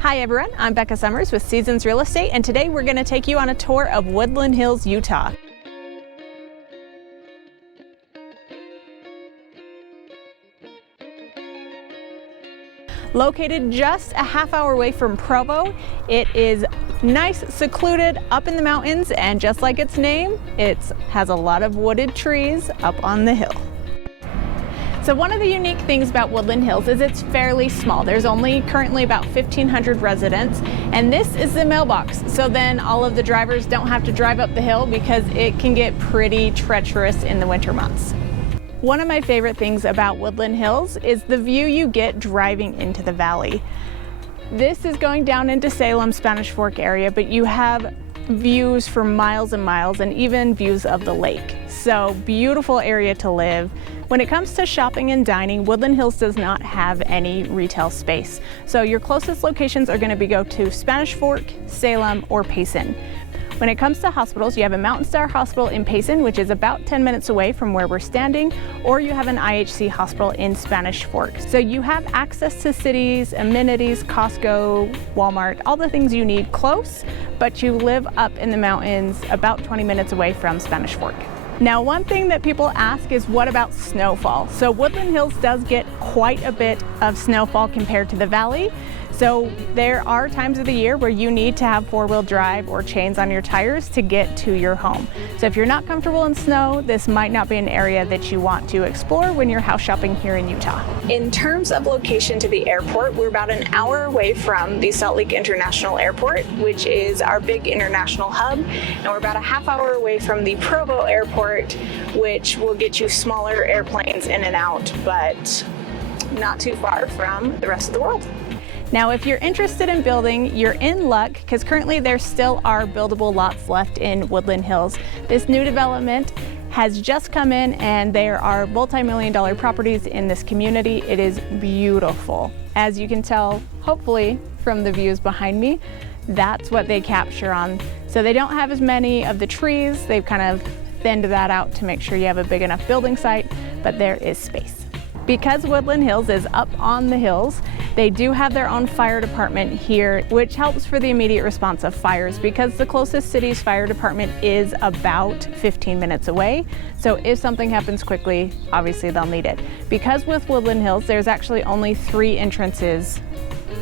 Hi everyone, I'm Becca Summers with Seasons Real Estate, and today we're going to take you on a tour of Woodland Hills, Utah. Located just a half-hour away from Provo, it is nice, secluded, up in the mountains, and just like its name, it has a lot of wooded trees up on the hill. So one of the unique things about Woodland Hills is it's fairly small. There's only currently about 1,500 residents, and this is the mailbox. So then all of the drivers don't have to drive up the hill because it can get pretty treacherous in the winter months. One of my favorite things about Woodland Hills is the view you get driving into the valley. This is going down into Salem, Spanish Fork area, but you have views for miles and miles and even views of the lake. So beautiful area to live. When it comes to shopping and dining, Woodland Hills does not have any retail space. So your closest locations are going to go to Spanish Fork, Salem, or Payson. When it comes to hospitals, you have a Mountain Star Hospital in Payson, which is about 10 minutes away from where we're standing, or you have an IHC hospital in Spanish Fork. So you have access to cities, amenities, Costco, Walmart, all the things you need close, but you live up in the mountains about 20 minutes away from Spanish Fork. Now, one thing that people ask is, what about snowfall? So Woodland Hills does get quite a bit of snowfall compared to the valley. So there are times of the year where you need to have four-wheel drive or chains on your tires to get to your home. So if you're not comfortable in snow, this might not be an area that you want to explore when you're house shopping here in Utah. In terms of location to the airport, we're about an hour away from the Salt Lake International Airport, which is our big international hub, and we're about a half hour away from the Provo Airport, which will get you smaller airplanes in and out, but not too far from the rest of the world. Now, if you're interested in building, you're in luck because currently there still are buildable lots left in Woodland Hills. This new development has just come in and there are multi-million-dollar properties in this community. It is beautiful. As you can tell, hopefully, from the views behind me, that's what they capture on. So they don't have as many of the trees. They've kind of thinned that out to make sure you have a big enough building site, but there is space. Because Woodland Hills is up on the hills, they do have their own fire department here, which helps for the immediate response of fires because the closest city's fire department is about 15 minutes away. So if something happens quickly, obviously they'll need it. Because with Woodland Hills, there's actually only 3 entrances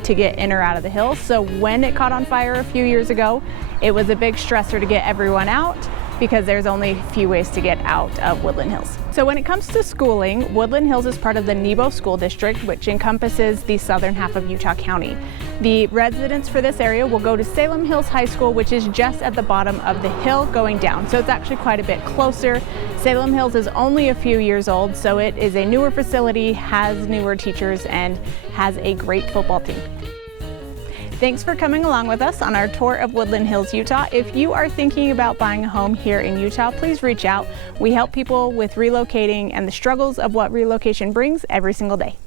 to get in or out of the hills. So when it caught on fire a few years ago, it was a big stressor to get everyone out because there's only a few ways to get out of Woodland Hills. So when it comes to schooling, Woodland Hills is part of the Nebo School District, which encompasses the southern half of Utah County. The residents for this area will go to Salem Hills High School, which is just at the bottom of the hill going down. So it's actually quite a bit closer. Salem Hills is only a few years old, so it is a newer facility, has newer teachers, and has a great football team. Thanks for coming along with us on our tour of Woodland Hills, Utah. If you are thinking about buying a home here in Utah, please reach out. We help people with relocating and the struggles of what relocation brings every single day.